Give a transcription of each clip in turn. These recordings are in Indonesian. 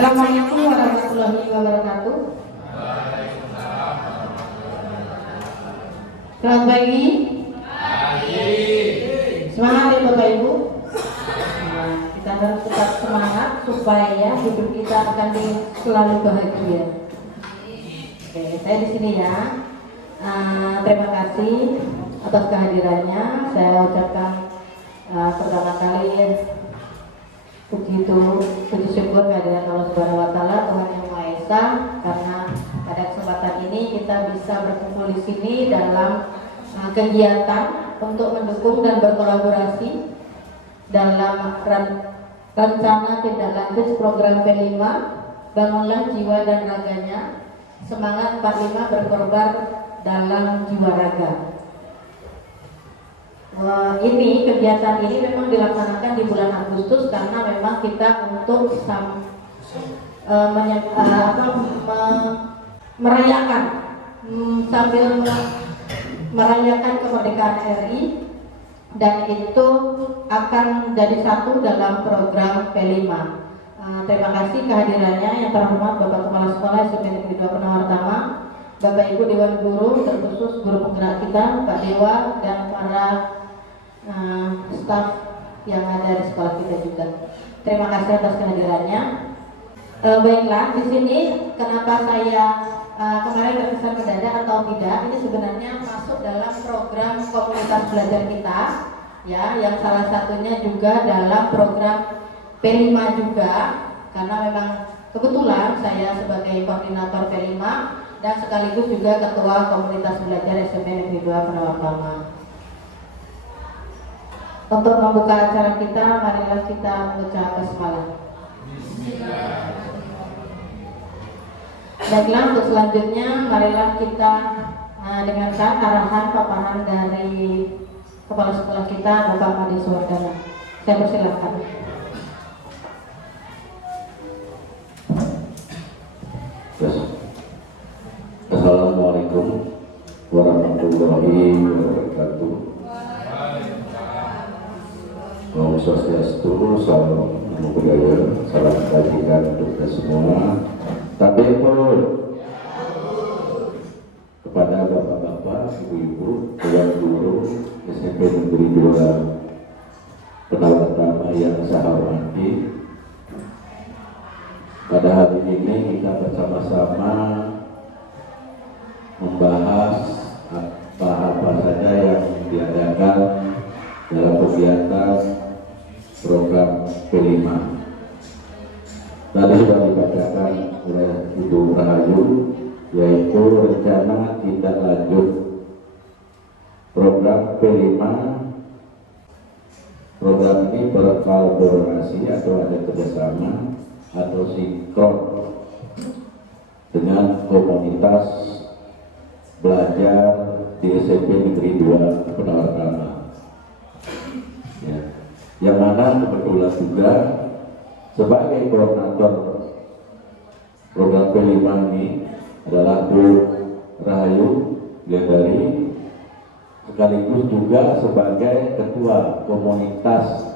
Assalamualaikum warahmatullahi wabarakatuh. Selamat pagi. Semangat ya Bapak Ibu. Nah, kita harus tetap semangat supaya hidup kita akan selalu bahagia. Oke, saya di sini ya. Terima kasih atas kehadirannya. Saya ucapkan pertama kali puji syukur kehadiran Allah Subhanahu wa taala, Tuhan Yang Maha Esa, karena pada kesempatan ini kita bisa berkumpul di sini dalam kegiatan untuk mendukung dan berkolaborasi dalam rencana tindak lanjut program P5 Bangunlah Jiwa dan Raganya, Semangat 45 Berkorban dalam Jiwa Raga. Ini kegiatan ini memang dilaksanakan di bulan Agustus karena memang kita untuk merayakan sambil merayakan kemerdekaan RI, dan itu akan jadi satu dalam program P5. Terima kasih kehadirannya yang terhormat Bapak Kepala Sekolah SMP Negeri 2 Penawartama, Bapak Ibu Dewan Guru, terkhusus guru penggerak kita Pak Dewa, dan para staf yang ada di sekolah kita juga. Terima kasih atas kehadirannya. Baiklah, di sini kenapa saya kemarin terkesan mendadak atau tidak, ini sebenarnya masuk dalam program komunitas belajar kita, ya, yang salah satunya juga dalam program P5 juga, karena memang kebetulan saya sebagai koordinator P5 dan sekaligus juga ketua komunitas belajar SMP Negeri 2 Penawartama. Untuk membuka acara kita, marilah kita mengucap basmalah. Baiklah, untuk selanjutnya marilah kita dengarkan arahan paparan dari Kepala Sekolah kita, Bapak Madi Suwardana. Saya persilahkan. Assalamualaikum warahmatullahi wabarakatuh. Om Swastiastu, salam budaya, salam kebajikan untuk kita semua. Tabekul kepada bapak-bapak, ibu-ibu, dewan guru SMP Negeri 2 Penawartama yang saya hormati. Pada hari ini kita bersama-sama membahas apa saja yang diadakan dalam kegiatan program P5. Tadi sudah dibacakan oleh Ibu Rahayu, yaitu rencana tindak lanjut program P5. Program ini berkolaborasi atau ada kerjasama atau sinkron dengan komunitas belajar di SMP Negeri 2 Penawartama. Ya. Yang mana kebetulan juga sebagai koordinator program P5 ini adalah Bu Rahayu Gendari, sekaligus juga sebagai ketua komunitas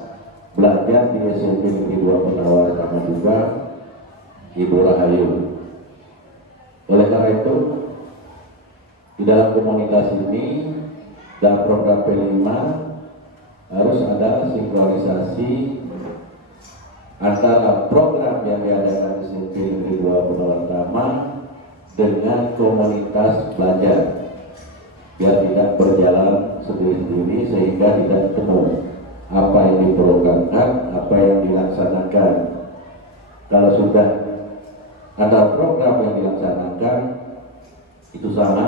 belajar di SMP Negeri 2 Penawartama juga Ibu Rahayu. Oleh karena itu, di dalam komunitas ini dan program P5 harus ada sinkronisasi antara program yang diadakan di SMP Negeri 2 Penawartama dengan komunitas belajar, biar tidak berjalan sendiri-sendiri sehingga tidak ketemu apa yang diprogramkan, apa yang dilaksanakan. Kalau sudah ada program yang dilaksanakan itu sama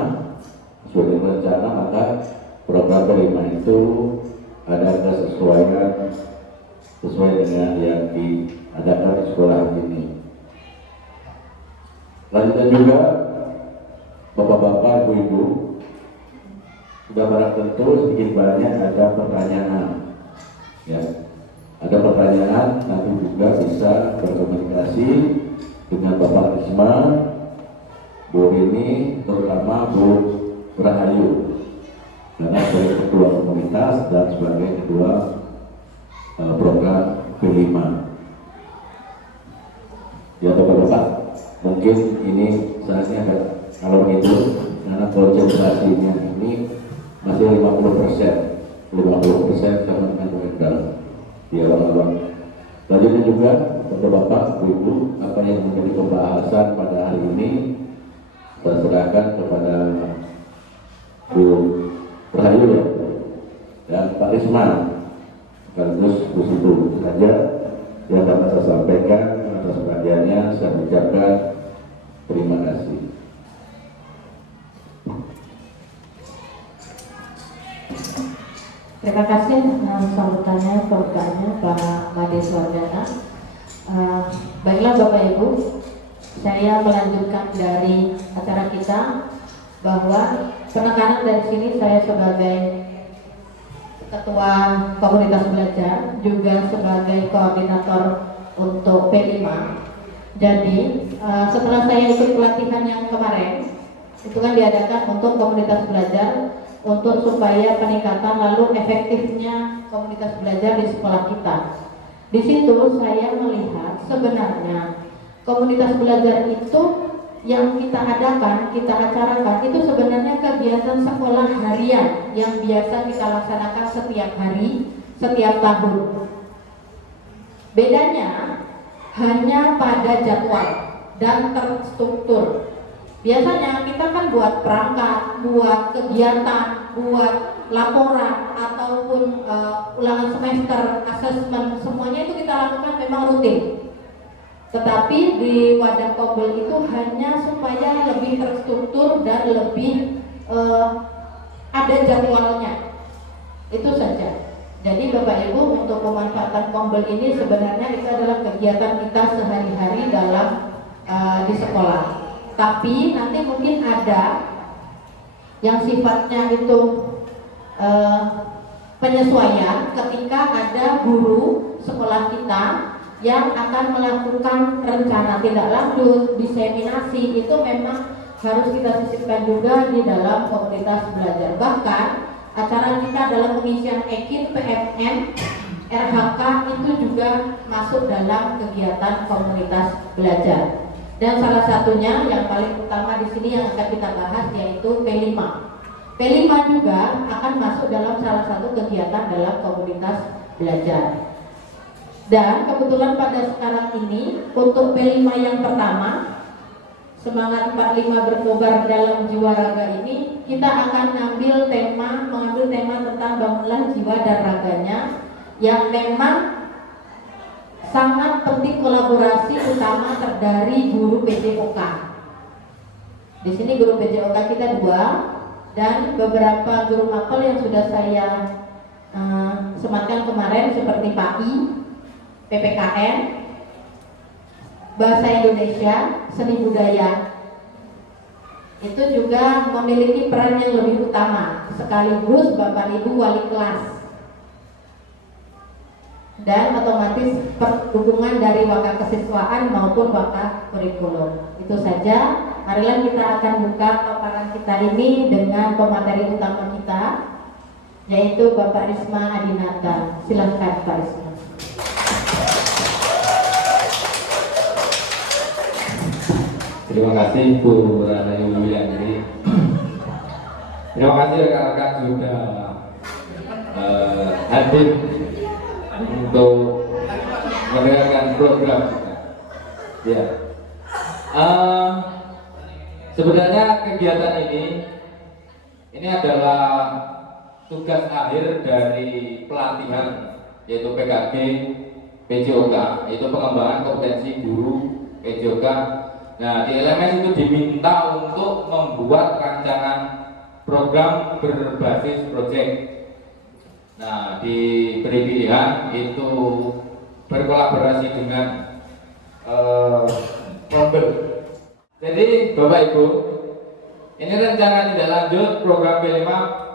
sesuai dengan rencana, maka program P5 itu ada kesesuaian sesuai dengan yang diadakan di sekolah ini. Lanjutnya juga bapak-bapak, ibu-ibu, sudah barang tentu sedikit banyak ada pertanyaan, ya. Ada pertanyaan, nanti juga bisa berkomunikasi dengan Bapak Risma, Bu Rini, terutama Bu Rahayu, karena sebagai ketua komunitas dan sebagai ketua program P5. Ya Bapak-Bapak, mungkin ini saatnya ada kalau begitu karena konsentrasinya ini masih 50% sama dengan mental di awal-awal. Selanjutnya juga Bapak-Bapak, Ibu, apa yang menjadi pembahasan pada hari ini saya serahkan kepada Bu Rahayu ya, dan Pak Risman sekaligus Bu Situ saja yang dapat saya sampaikan. Atas perhatiannya saya ucapkan terima kasih. Terima kasih sambutannya, pembukaannya Pak Made Swardana. Baiklah Bapak Ibu, saya melanjutkan dari acara kita bahwa penekanan dari sini saya sebagai Ketua Komunitas Belajar juga sebagai koordinator untuk P5. Jadi setelah saya ikut pelatihan yang kemarin itu kan diadakan untuk komunitas belajar untuk supaya peningkatan lalu efektifnya komunitas belajar di sekolah kita. Di situ saya melihat sebenarnya komunitas belajar itu yang kita adakan, kita acarakan itu sebenarnya kegiatan sekolah harian yang biasa kita laksanakan setiap hari, setiap tahun. Bedanya hanya pada jadwal dan terstruktur. Biasanya kita kan buat perangkat, buat kegiatan, buat laporan ataupun ulangan semester, asesmen, semuanya itu kita lakukan memang rutin. Tetapi di wadah Kombel itu hanya supaya lebih terstruktur dan lebih ada jadwalnya. Itu saja. Jadi Bapak Ibu, untuk pemanfaatan Kombel ini sebenarnya itu adalah kegiatan kita sehari-hari dalam di sekolah. Tapi nanti mungkin ada yang sifatnya itu penyesuaian ketika ada guru sekolah kita yang akan melakukan rencana tindak lanjut, diseminasi, itu memang harus kita sisipkan juga di dalam komunitas belajar. Bahkan acara kita dalam pengisian EKIN, PMN, RHK itu juga masuk dalam kegiatan komunitas belajar. Dan salah satunya yang paling utama di sini yang akan kita bahas yaitu P5. P5 juga akan masuk dalam salah satu kegiatan dalam komunitas belajar. Dan kebetulan pada sekarang ini untuk P5 yang pertama, semangat 45 berkobar dalam jiwa raga ini, kita akan mengambil tema tentang bangunlah jiwa dan raganya, yang memang sangat penting kolaborasi utama dari guru PJOK. Di sini guru PJOK kita 2 dan beberapa guru mapel yang sudah saya sematkan kemarin seperti PAI, PPKN, Bahasa Indonesia, Seni Budaya. Itu juga memiliki peran yang lebih utama, sekaligus Bapak Ibu wali kelas. Dan otomatis dukungan dari waka kesiswaan maupun waka kurikulum. Itu saja. Marilah kita akan buka paparan kita ini dengan pemateri utama kita, yaitu Bapak Risma Adinata. Silakan Pak Risma. Terima kasih Bu Rahayu Wiliandri. Terima kasih rekan-rekan sudah hadir untuk mendengarkan program kita. Ya. Sebenarnya kegiatan ini adalah tugas akhir dari pelatihan, yaitu PKG PJOK, yaitu pengembangan kompetensi guru PJOK. Nah, di LMS itu diminta untuk membuat rancangan program berbasis proyek. Nah, diberi pilihan itu berkolaborasi dengan Kombel. Jadi, Bapak Ibu, ini rencana tidak lanjut program P5,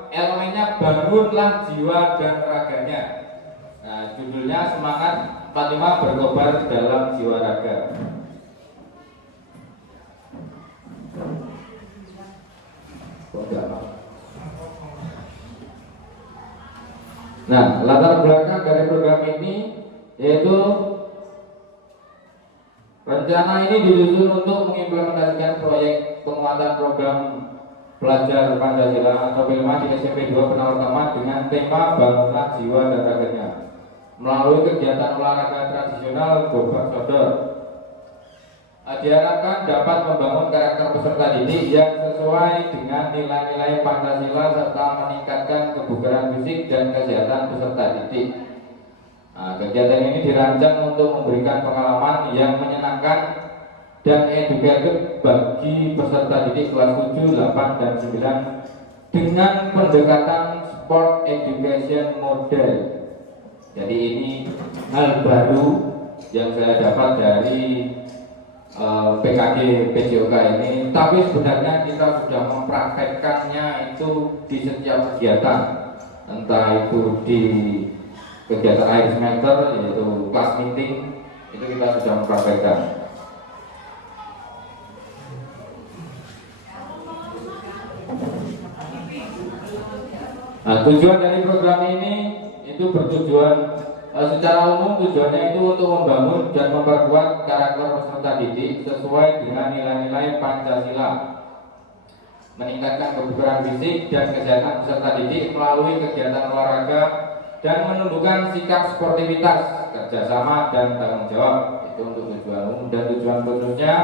elemennya bangunlah jiwa dan raganya. Nah, judulnya semangat 45 berkobar dalam jiwa raga. Nah, latar belakang dari program ini yaitu Rencana ini disusun untuk mengimplementasikan proyek penguatan program belajar Pancasila atau P5 di SMP 2 Penawartama dengan tema bangunlah jiwa dan raganya melalui kegiatan olahraga tradisional Gobak Sodor. Diharapkan dapat membangun karakter peserta didik yang sesuai dengan nilai-nilai Pancasila serta meningkatkan kebugaran fisik dan kesehatan peserta didik. Kegiatan ini dirancang untuk memberikan pengalaman yang menyenangkan dan edukatif bagi peserta didik kelas 7, 8, dan 9 dengan pendekatan sport education model. Jadi ini hal baru yang saya dapat dari PKG PJOK ini, tapi sebenarnya kita sudah mempraktekkannya itu di setiap kegiatan, entah itu di kegiatan akhir semester yaitu kelas meeting, itu kita sudah mempraktekkan. Tujuan dari program ini itu bertujuan secara umum tujuannya itu untuk membangun dan memperkuat karakter peserta didik sesuai dengan nilai-nilai Pancasila, meningkatkan kebugaran fisik dan kesehatan peserta didik melalui kegiatan olahraga dan menumbuhkan sikap sportivitas, kerjasama dan tanggung jawab. Itu untuk tujuan umum. Dan tujuan khususnya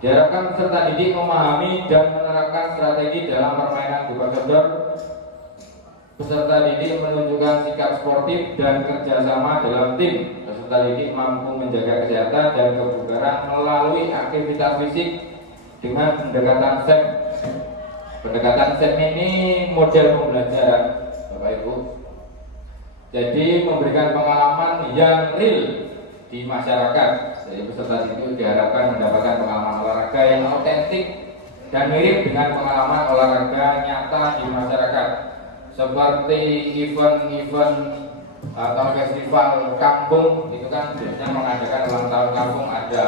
diharapkan peserta didik memahami dan menerapkan strategi dalam permainan Gobak Sodor. Peserta didik menunjukkan sikap sportif dan kerjasama dalam tim. Peserta didik mampu menjaga kesehatan dan kebugaran melalui aktivitas fisik dengan pendekatan SEM. Pendekatan SEM ini model pembelajaran, Bapak Ibu. Jadi memberikan pengalaman yang real di masyarakat. Jadi peserta didik diharapkan mendapatkan pengalaman olahraga yang autentik dan mirip dengan pengalaman olahraga nyata di masyarakat. Seperti event-event atau festival kampung itu kan biasanya mengadakan ulang tahun kampung, ada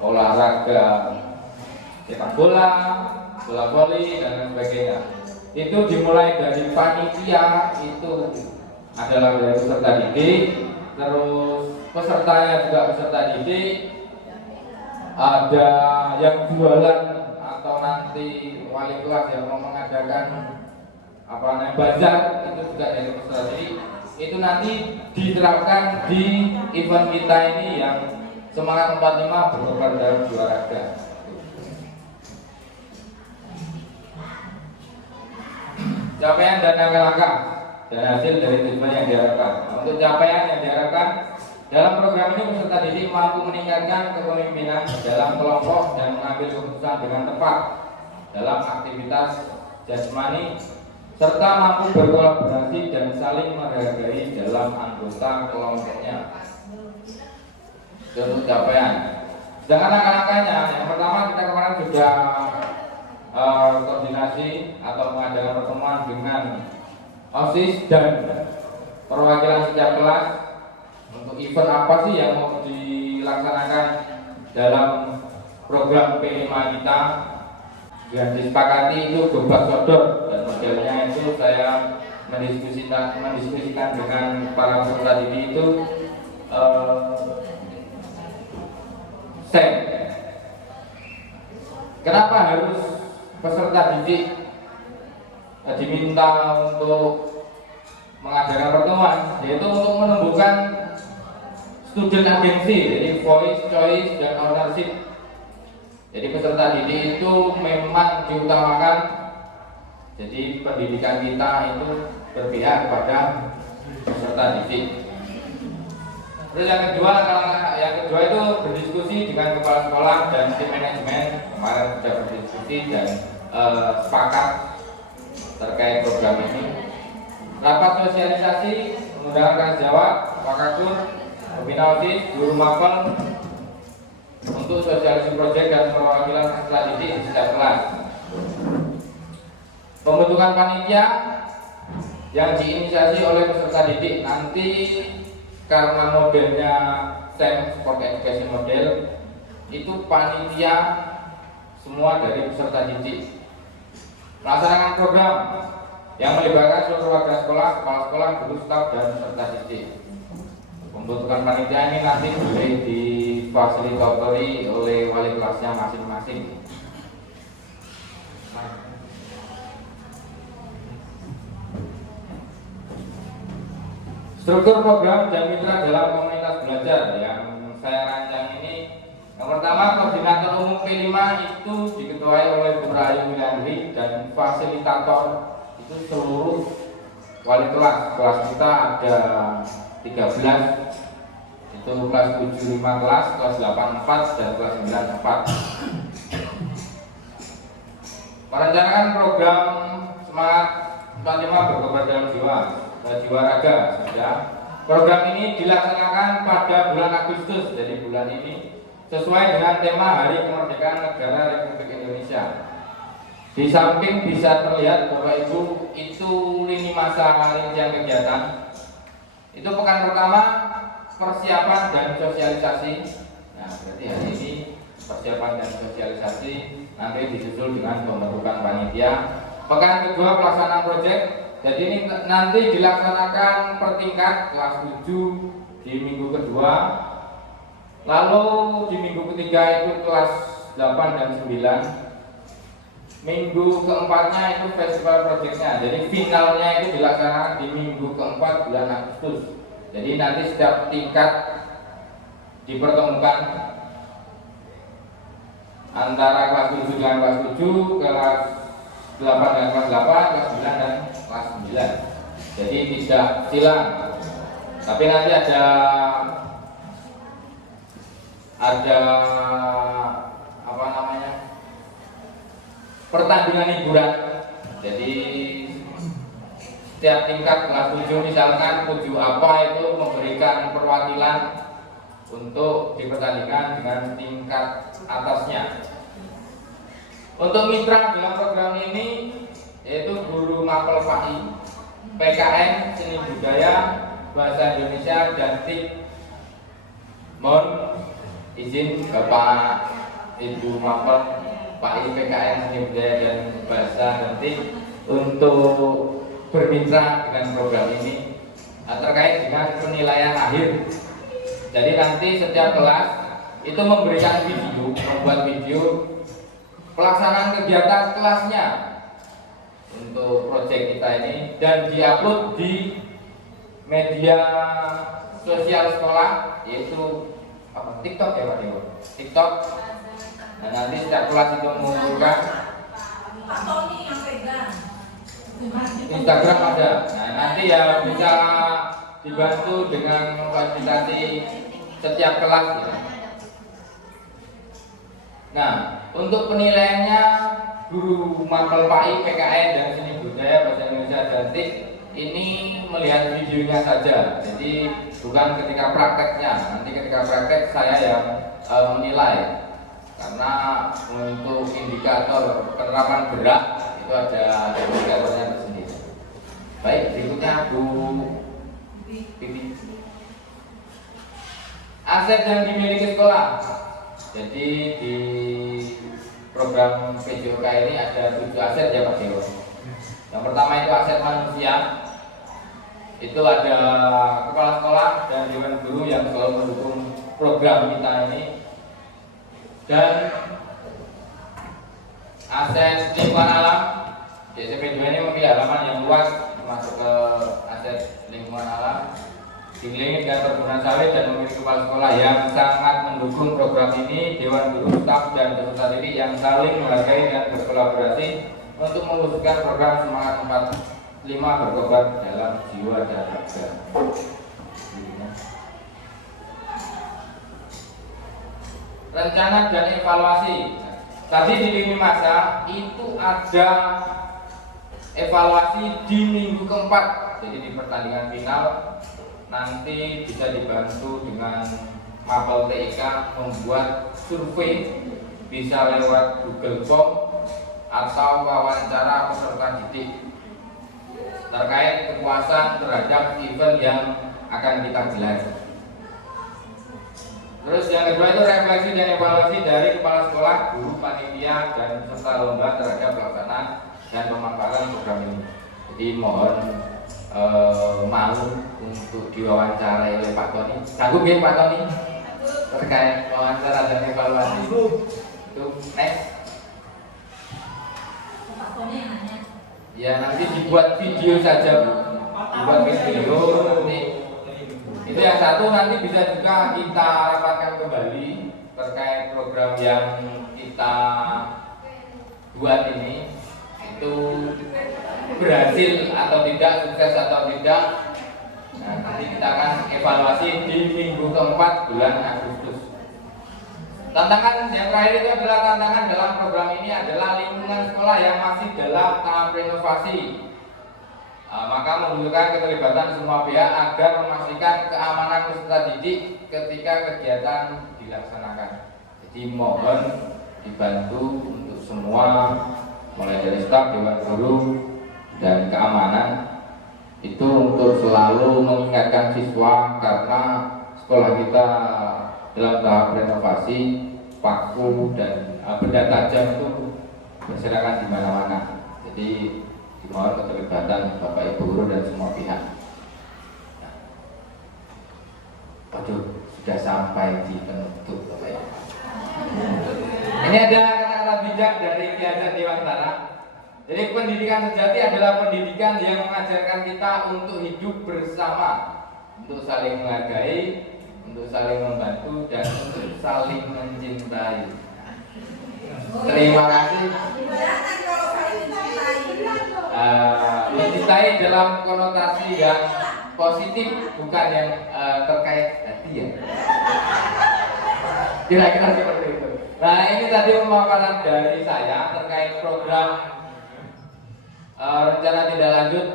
olahraga sepak bola, bola voli dan lain sebagainya. Itu dimulai dari panitia, itu adalah dari peserta didik, terus pesertanya juga peserta didik, ada yang jualan atau nanti wali kelas yang mau mengadakan bazar, itu juga dari peserta didik. Itu nanti diterapkan di event kita ini yang Semangat 45 berkobar dalam olahraga. Capaian dan langkah-langkah dan hasil dari tujuan yang diharapkan. Untuk capaian yang diharapkan dalam program ini, peserta didik mampu meningkatkan kepemimpinan dalam kelompok dan mengambil keputusan dengan tepat dalam aktivitas jasmani, serta mampu berkolaborasi dan saling menghargai dalam anggota kelompoknya. Untuk capaian. Sedangkan langkah-langkahnya, yang pertama kita kemarin sudah koordinasi atau mengadakan pertemuan dengan OSIS dan perwakilan setiap kelas untuk event apa sih yang mau dilaksanakan dalam program P5 kita. Yang disepakati itu Gobak Sodor, dan modelnya itu saya mendiskusikan dengan para peserta didik itu SEM. Kenapa harus peserta didik diminta untuk mengadakan pertemuan? Yaitu untuk menumbuhkan student agency, jadi voice, choice, dan ownership. Jadi peserta didik itu memang diutamakan. Jadi pendidikan kita itu berpihak kepada peserta didik. Terus yang kedua itu berdiskusi dengan kepala sekolah dan tim manajemen. Kemarin sudah berdiskusi dan sepakat terkait program ini. Rapat sosialisasi mengundang Jawa, Pak Kasur, pembina OSIS, guru mapel untuk sosialisasi proyek dan perwakilan peserta didik di setiap kelas. Pembentukan panitia yang diinisiasi oleh peserta didik. Nanti karena modelnya SEM, Sport Education Model, itu panitia semua dari peserta didik. Melaksanakan program yang melibatkan seluruh warga sekolah, kepala sekolah, guru, staf, dan peserta didik. Pembentukan panitia ini nanti boleh difasilitatori oleh wali kelasnya masing-masing. Struktur program dan mitra dalam komunitas belajar yang saya rancang ini, yang pertama, koordinator umum P5 itu diketuai oleh Bu Rayu Milandri, dan fasilitator itu seluruh wali kelas. Kelas kita ada 13, itu kelas 7 5 kelas, kelas 8 4, dan kelas 9 4. Merencanakan program Semangat 45 berkobar dalam jiwa raga sudah. Program ini dilaksanakan pada bulan Agustus, jadi bulan ini sesuai dengan tema Hari Kemerdekaan Negara Republik Indonesia. Di samping bisa terlihat Bapak Ibu itu lini masa rincian kegiatan. Itu pekan pertama persiapan dan sosialisasi. Nah, berarti hari ini persiapan dan sosialisasi, nanti disusul dengan pembentukan panitia. Pekan kedua pelaksanaan proyek. Jadi ini nanti dilaksanakan per tingkat, kelas 7 di minggu kedua, lalu di minggu ketiga itu kelas 8 dan 9. Minggu keempatnya itu festival proyeknya. Jadi finalnya itu dilaksanakan di minggu keempat bulan Agustus. Jadi nanti setiap tingkat dipertemukan antara kelas 7 dengan kelas 7, kelas 8 dan kelas 8, kelas 9 dan kelas 9. Jadi tidak silang. Tapi nanti ada apa namanya? Pertandingan hiburan. Jadi setiap tingkat kelas 7 misalkan 7 apa itu memberikan perwakilan untuk dipertandingkan dengan tingkat atasnya. Untuk mitra dalam program ini yaitu guru mapel PAI, PKN, seni budaya, bahasa Indonesia, dan TIK. Mohon izin Bapak Ibu mapel PAI, PKN, seni budaya, dan bahasa dan TIK untuk bermitra dengan program ini terkait dengan penilaian akhir. Jadi nanti setiap kelas itu memberikan video, membuat video pelaksanaan kegiatan kelasnya untuk proyek kita ini, dan diupload di media sosial sekolah, yaitu apa, TikTok ya Pak Dewa, TikTok. Nah, nanti setiap kelas itu mengumpulkan, Instagram ada. Nah, nanti ya bisa dibantu dengan memfasilitasi setiap kelas ya. Nah, untuk penilaiannya guru mapel PAI, PKN, dan seni budaya, bahasa Indonesia, dan TIK ini melihat videonya saja. Jadi bukan ketika prakteknya. Nanti ketika praktek saya yang menilai. Karena untuk indikator penerapan gerak itu ada indikatornya tersendiri. Baik, berikutnya Bu Pipi. Aset yang dimiliki sekolah. Jadi di program PJOK ini ada 7 aset ya Pak Dewa. Yang pertama itu aset manusia. Itu ada kepala sekolah dan dewan guru yang selalu mendukung program kita ini. Dan aset lingkungan alam. Di SMP 2 ini memilih halaman yang luas masuk ke aset lingkungan alam. Dikelilingi dengan perkebunan sawit dan memiliki kepala sekolah yang sangat mendukung program ini, dewan guru, staf, dan peserta didik yang saling menghargai dan berkolaborasi untuk mewujudkan program Semangat 45 berkobar dalam jiwa dan raga. Rencana dan evaluasi. Tadi di lini masa itu ada evaluasi di minggu keempat, jadi di pertandingan final. Nanti bisa dibantu dengan Mapel TIK membuat survei, bisa lewat Google Form atau wawancara peserta didik terkait kepuasan terhadap event yang akan kita gelar. Terus yang kedua itu refleksi dan evaluasi dari kepala sekolah, guru, panitia, dan peserta lomba terhadap pelaksanaan dan pemanfaatan program ini. Jadi mohon mau untuk diwawancarai oleh Pak Tony. Sanggup nggih Pak Tony? Terkait wawancara dan evaluasi. Itu next. Pak Tony yang nanya. Ya nanti dibuat video saja Bu. Dibuat video nanti. Itu yang satu nanti bisa juga kita rapatkan kembali terkait program yang kita buat ini itu berhasil atau tidak, sukses atau tidak. Nah, nanti kita akan evaluasi di minggu keempat bulan Agustus. Tantangan yang terakhir itu adalah tantangan dalam program ini adalah lingkungan sekolah yang masih dalam tahap renovasi. Maka membutuhkan keterlibatan semua pihak agar memastikan keamanan peserta didik ketika kegiatan dilaksanakan. Jadi mohon dibantu untuk semua, mulai dari staf, dewan guru, dan keamanan itu untuk selalu mengingatkan siswa karena sekolah kita dalam tahap renovasi, paku dan benda tajam itu berserakan di mana-mana. Jadi dimohon keterlibatan Bapak Ibu guru dan semua pihak. Waduh, sudah sampai di penutup Bapak Ibu. Ini ada kata-kata bijak dari Ki Hajar Dewantara. Jadi pendidikan sejati adalah pendidikan yang mengajarkan kita untuk hidup bersama, untuk saling menghargai, untuk saling membantu, dan untuk saling mencintai. Terima kasih. Mencintai dalam konotasi yang positif, bukan yang terkait hati ya. Kira-kira seperti itu. Nah ini tadi pemaparan dari saya terkait program rencana tindak lanjut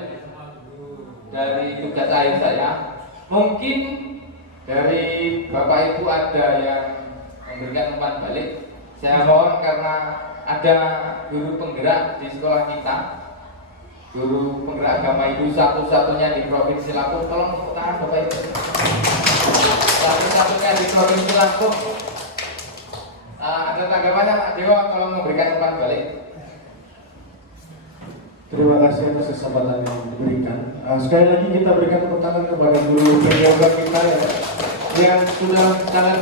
dari tugas akhir saya. Mungkin dari Bapak Ibu ada yang memberikan umpan balik. Saya mohon karena ada guru penggerak di sekolah kita, guru penggerak agama itu satu-satunya di Provinsi Lampung. Tolong tepuk tangan Bapak Ibu. Satu-satunya di Provinsi Lampung. Ada tanggapannya Pak Dewa, tolong memberikan umpan balik. Terima kasih atas kesempatan yang diberikan. Sekali lagi kita berikan tepuk tangan kepada guru penyoga kita yang sudah sangat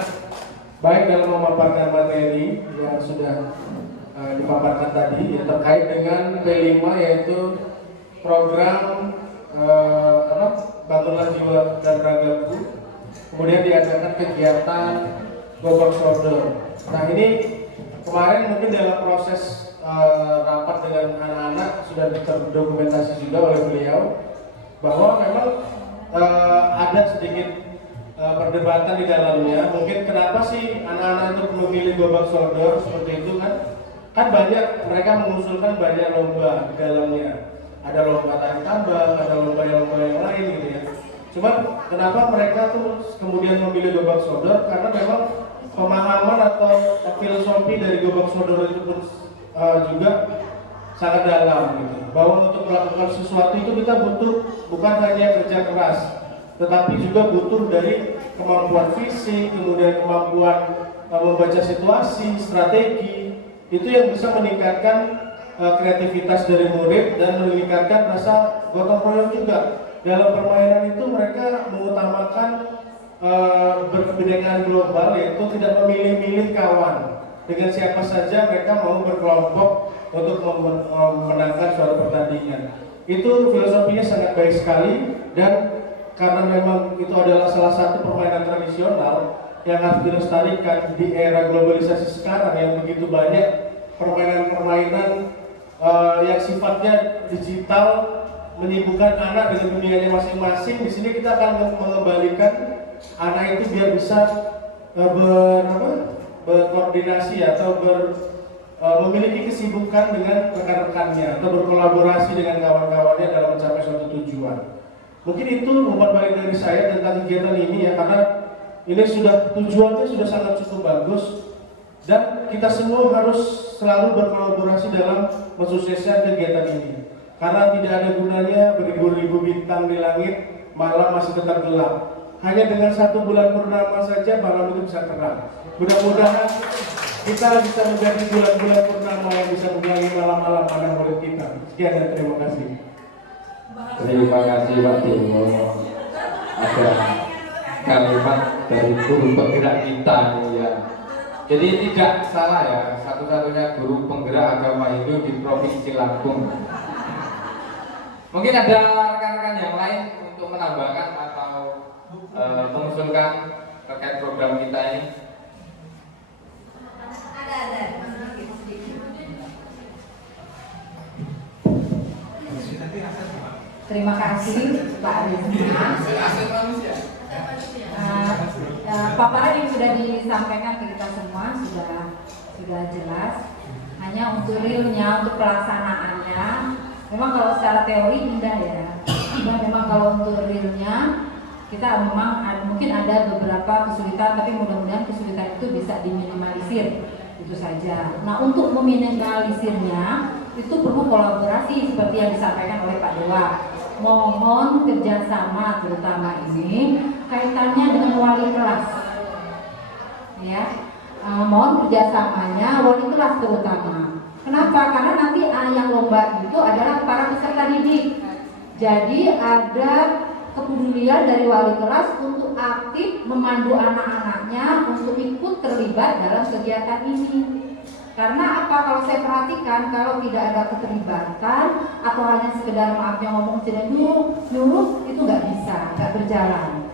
baik dalam memaparkan materi yang sudah dipaparkan tadi ya, terkait dengan P5 yaitu program Bangunlah Jiwa dan Ragaku. Kemudian diadakan kegiatan Gobak Shoulder. Nah ini kemarin mungkin dalam proses rapat dengan anak-anak sudah terdokumentasi juga oleh beliau bahwa memang ada sedikit perdebatan di dalamnya. Mungkin kenapa sih anak-anak itu memilih Gobak Shoulder seperti itu kan banyak mereka mengusulkan banyak lomba di dalamnya. Ada lomba tarik tambang, ada lomba yang lain gitu ya. Cuman kenapa mereka tuh kemudian memilih Gobak Shoulder? Karena memang pemahaman atau filosofi dari Gobak Shoulder itu pun juga sangat dalam gitu. Bahwa untuk melakukan sesuatu itu kita butuh bukan hanya kerja keras, tetapi juga butuh dari kemampuan fisik, kemudian kemampuan membaca situasi, strategi. Itu yang bisa meningkatkan kreativitas dari murid dan meningkatkan rasa gotong royong juga. Dalam permainan itu mereka mengutamakan berkebinekaan global, yaitu tidak memilih-milih kawan. Dengan siapa saja mereka mau berkelompok untuk memenangkan suatu pertandingan. Itu filosofinya sangat baik sekali, dan karena memang itu adalah salah satu permainan tradisional yang harus dilestarikan di era globalisasi sekarang yang begitu banyak permainan-permainan yang sifatnya digital menyibukkan anak dengan dunianya masing-masing. Di sini kita akan mengembalikan anak itu biar bisa berkoordinasi atau memiliki kesibukan dengan rekan-rekannya atau berkolaborasi dengan kawan-kawannya dalam mencapai suatu tujuan. Mungkin itu umpan balik dari saya tentang kegiatan ini ya, karena ini tujuannya sudah sangat cukup bagus dan kita semua harus selalu berkolaborasi dalam mensukseskan kegiatan ini. Karena tidak ada gunanya beribu-ribu bintang di langit, malam masih tetap gelap. Hanya dengan 1 bulan purnama saja malam itu bisa terang. Mudah-mudahan kita bisa menjadi bulan-bulan purnama yang bisa mengulangi malam-malam anak murid kita. Sekian dan terima kasih. Terima kasih Pak Dewo. Ada kalimat dari guru penggerak kita ini ya. Jadi tidak salah ya, satu-satunya guru penggerak agama Hindu di Provinsi Lampung. Mungkin ada rekan-rekan yang lain untuk menambahkan atau mengusulkan terkait program kita ini. Ada. Terima kasih Pak Rizman. Paparan yang sudah disampaikan ke kita semua sudah jelas. Hanya untuk realnya, untuk pelaksanaannya, memang kalau secara teori indah ya. Memang kalau untuk realnya kita memang mungkin ada beberapa kesulitan, tapi mudah-mudahan kesulitan itu bisa diminimalisir, itu saja. Nah, untuk meminimalisirnya itu perlu kolaborasi seperti yang disampaikan oleh Pak Dewa. Mohon kerjasama terutama ini kaitannya dengan wali kelas, ya. Mohon kerjasamanya wali kelas terutama. Kenapa? Karena nanti yang lomba itu adalah para peserta didik. Jadi ada kepedulian dari wali kelas untuk aktif memandu anak-anaknya untuk ikut terlibat dalam kegiatan ini. Karena apa? Kalau saya perhatikan, kalau tidak ada keterlibatan atau hanya sekedar maafnya ngomong tidak nyuruh itu nggak bisa, nggak berjalan.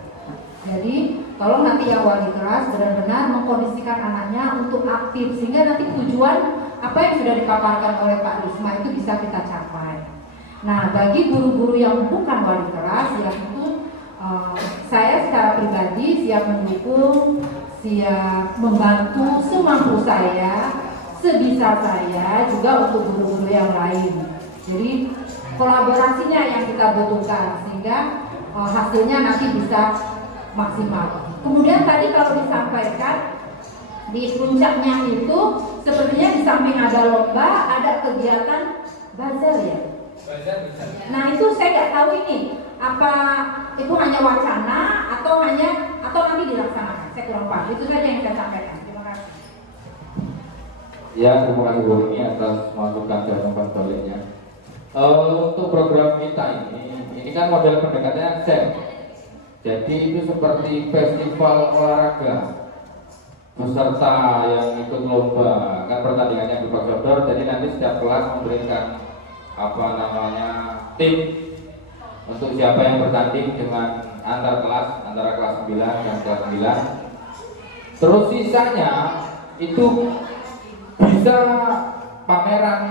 Jadi kalau nanti yang wali kelas benar-benar mengkondisikan anaknya untuk aktif sehingga nanti tujuan apa yang sudah dipaparkan oleh Pak Risma itu bisa kita capai. Nah, bagi guru-guru yang bukan wali kelas yang itu saya secara pribadi siap mendukung, siap membantu semampu saya, sebisa saya juga untuk guru-guru yang lain. Jadi kolaborasinya yang kita butuhkan sehingga hasilnya nanti bisa maksimal. Kemudian tadi kalau disampaikan di puncaknya itu sepertinya di samping ada lomba, ada kegiatan bazar ya. Nah itu saya nggak tahu ini apa itu hanya wacana atau nanti dilaksanakan. Saya kurang paham. Itu saja yang saya sampaikan. Terima kasih. Ya, terima kasih Bu Rini atas masukan dan memperbaliknya. Untuk program kita ini kan model pendekatannya SEM. Jadi itu seperti festival olahraga. Peserta yang ikut lomba kan pertandingannya berupa sodor. Jadi nanti setiap kelas memberikan tim untuk siapa yang bertanding dengan antara kelas 9 dan kelas 9. Terus sisanya itu bisa pameran,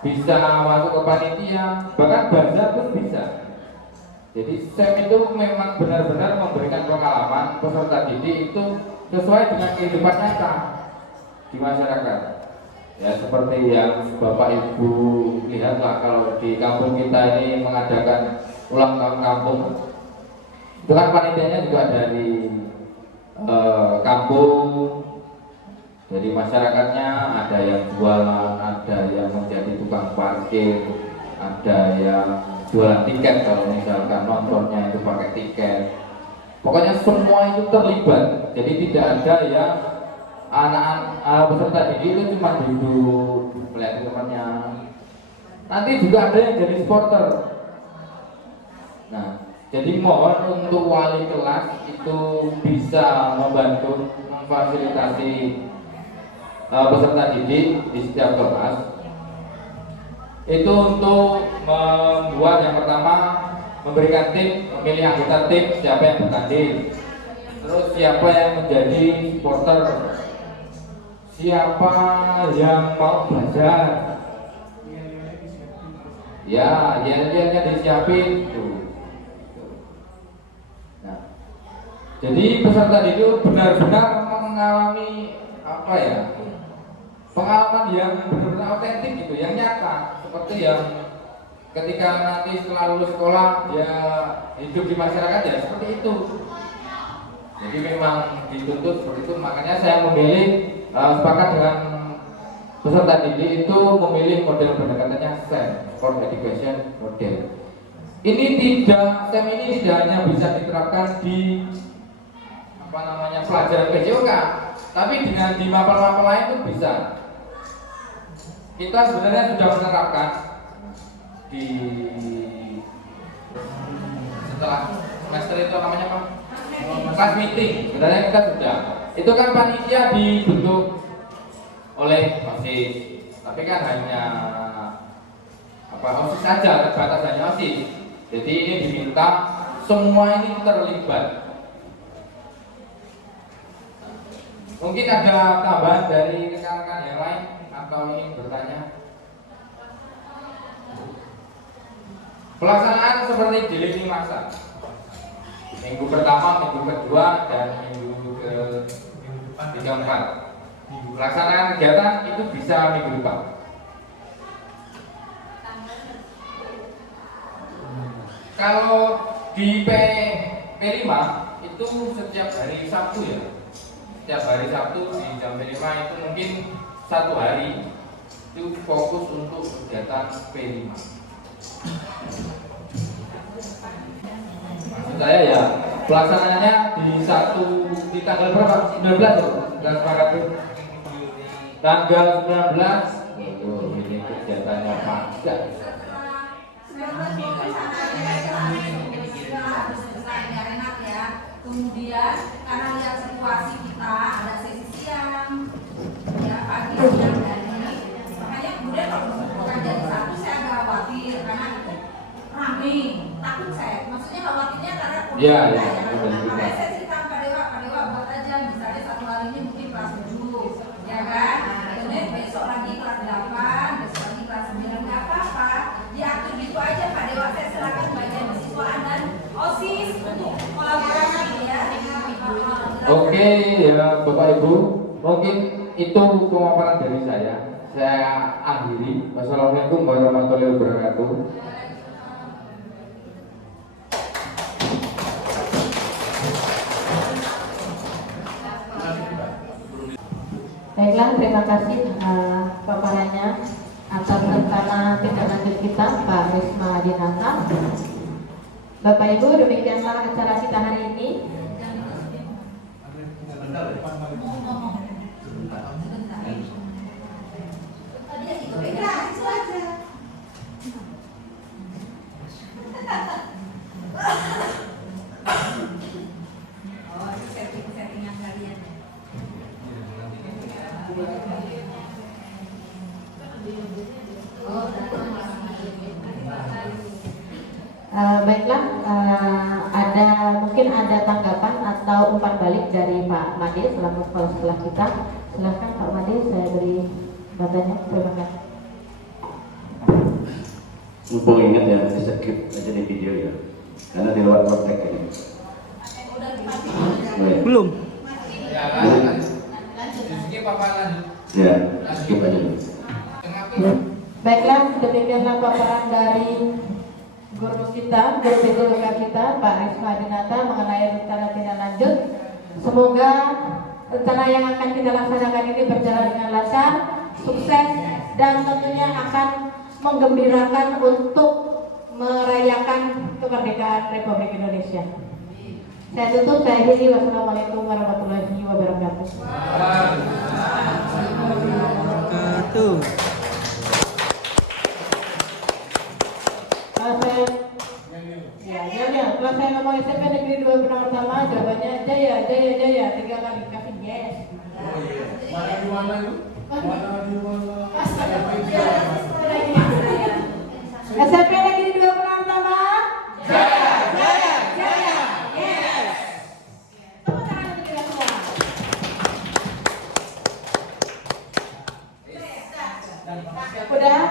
bisa masuk ke panitia, bahkan bazar pun bisa. Jadi SEM itu memang benar-benar memberikan pengalaman peserta didik itu sesuai dengan kehidupan nyata di masyarakat. Ya seperti yang Bapak Ibu lihatlah kalau di kampung kita ini mengadakan ulang tahun kampung, itu kan panitianya juga dari kampung. Jadi masyarakatnya ada yang jualan, ada yang menjadi tukang parkir, ada yang jualan tiket kalau misalkan nontonnya itu pakai tiket. Pokoknya semua itu terlibat. Jadi tidak ada yang anak-anak peserta didik itu cuma duduk melihat temannya. Nanti juga ada yang jadi supporter. Nah, jadi mohon untuk wali kelas itu bisa membantu memfasilitasi peserta didik di setiap kelas. Itu untuk membuat yang pertama memberikan tim, memilih anggota tim siapa yang bertanding, terus siapa yang menjadi supporter, siapa yang mau belajar, ya yel-yelnya disiapin tuh. Nah, jadi peserta didik benar-benar mengalami apa ya, pengalaman yang benar-benar otentik gitu, yang nyata, seperti yang ketika nanti setelah lulus sekolah dia hidup di masyarakat ya seperti itu. Jadi memang dituntut seperti itu, makanya saya memilih sepakat dengan peserta didik itu memilih model pendekatannya SEM, Sport Education Model. SEM ini tidak hanya bisa diterapkan di pelajaran PJOK, tapi dengan di mapel-mapel lain itu bisa. Kita sebenarnya sudah menerapkan di setelah semester itu namanya apa? Class meeting. Sebenarnya kita sudah. Itu kan panitia dibentuk oleh OSIS, tapi kan hanya OSIS saja, terbatas hanya OSIS. Jadi ini diminta semua ini terlibat. Mungkin ada tambahan dari rekan-rekan yang lain atau ingin bertanya? Pelaksanaan seperti di lini masa. Minggu pertama, minggu kedua, dan minggu ke-3-4. Pelaksanaan kegiatan itu bisa minggu depan. Kalau di P5 itu setiap hari Sabtu ya. Setiap hari Sabtu di jam 5 itu mungkin 1 hari itu fokus untuk kegiatan P5. Maksud saya ya pelaksanaannya di tanggal berapa? 19 ya? Dan sepakat itu tanggal 19 itu ini kegiatannya Pajak. Kemudian karena lihat situasi kita ada sesi siang, ya pagi, siang dan ini, makanya kemudian kalau bukan jadi satu saya agak khawatir karena itu rame, takut saya. Maksudnya khawatirnya karena Iya, ya. betul. Makanya saya cerita Pak Dewa buat aja misalnya 1 hari ini mungkin kelas 7, ya kan? Kemudian besok lagi kelas 8, besok lagi kelas 9, nggak apa-apa. Diatur gitu aja Pak Dewa, saya silakan bagian siswaan dan OSIS untuk kolaborasi ya. Oke ya Bapak Ibu, mungkin itu pemaparan dari saya. Saya akhiri. Wassalamualaikum warahmatullahi wabarakatuh. Baiklah, terima kasih paparannya atas rencana tindak lanjut kita Pak Risma Dinata. Bapak Ibu, demikianlah acara kita hari ini. Baiklah, mungkin ada tanggapan atau umpan balik dari Pak Made selaku kepala sekolah kita. Silakan Pak Made, saya beri batanya. Terima kasih. Mumpung ingat ya, bisa skip aja di video ya, karena di luar konteks ini. Belum. Ya, lanjut. Skip apa lanjut? Ya, skip aja. Baiklah, demikianlah paparan dari guru kita, guru BK kita, Pak Risma Dinata mengenai rencana tindak lanjut. Semoga rencana yang akan kita laksanakan ini berjalan dengan lancar, sukses, dan tentunya akan menggembirakan untuk merayakan kemerdekaan Republik Indonesia. Saya tutup, saya akhiri. Wassalamualaikum warahmatullahi wabarakatuh. Tuh. Kalau saya ngomong SMP Negeri 2 Penang Pertama, jawabannya Jaya, Jaya, Jaya. 3 kali kasih yes. Mana di mana itu? Mana di mana? SMP Negeri 2 Penang Pertama. Jaya, Jaya, Jaya, yes. Tepuk tangan untuk kita semua. Udah.